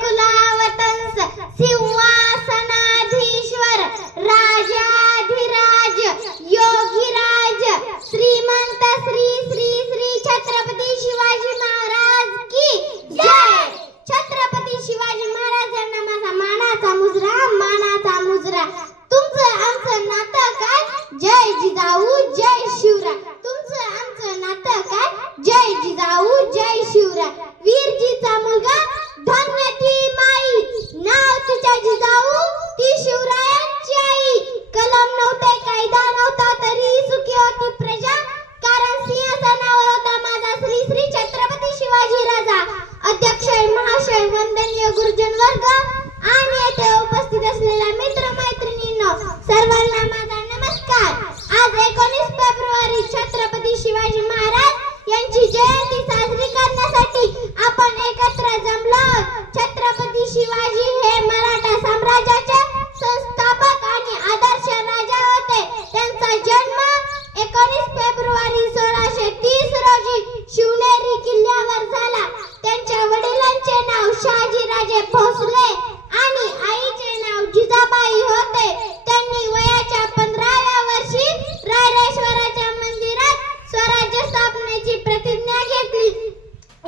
कुलावतंस सिंहासनाधीश्वर राजाधिराज योगीराज श्रीमंत श्री श्री श्री छत्रपती शिवाजी महाराज की जय. छत्रपती शिवाजी महाराज यांना माझा मानाचा मुजरा. तुमचं आमचं नातं काय? जय जिजाऊ जय शिवराय. तुमचं आमचं नातं काय? जय जिजाऊ जय शिवराय. वीरजीचा मुलगा धन्य ती माई, नाव तिच्या जिजाऊ ती शिवरायांची आई. कलम नव्हते कायदा नव्हता तरी सुखी होती प्रजा, कारण सिंहासनावर होता माझा श्री श्री छत्रपती शिवाजी राजा. अध्यक्ष महाशय, वंदनीय गुरुजन वर्ग आणि येथे उपस्थित असलेल्या मित्र मैत्रिणींनो, सर्वांना माझा नमस्कार. आज 19 फेब्रुवारी छत्रपती शिवाजी महाराज यांची जयंती साजरी करण्यासाठी आपण एकत्र जमलो. छत्रपती शिवाजी हे मराठा साम्राज्याचे संस्थापक आणि आदर्श राजा होते. त्यांचा जन्म 19 फेब्रुवारी 1630 रोजी शिवनेरी किल्ल्यावर झाला. त्यांच्या वडिलांचे नाव शहाजीराजे भोसले आणि आईचे नाव जिजाबाई होते. त्यांनी वयाच्या 15व्या वर्षी रायरेश्वराच्या मंदिरात स्वराज्य स्थापनेची प्रतिज्ञा घेतली.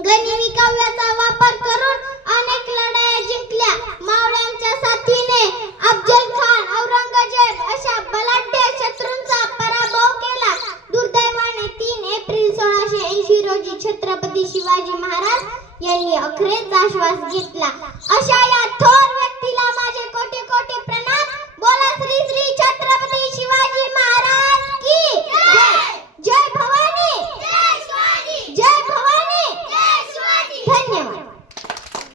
गनिमी काव्याचा वापर करून अनेक लढाया जिंकल्या. मावळ्यांच्या साथीने अफजल खान, औरंगजेब अशा बलाढ्य शत्रूंचा पराभव केला. दुर्दैवाने 3 एप्रिल 1680 रोजी छत्रपती शिवाजी महाराज यांनी अखेरचा श्वास घेतला. अशा या थोर व्यक्तीला माझे कोटी कोटी प्रणाम. बोला श्री श्री छत्रपती शिवाजी महाराज की जय. जय भवानी, जय शिवाजी, जय भवानी, जय शिवाजी. धन्यवाद.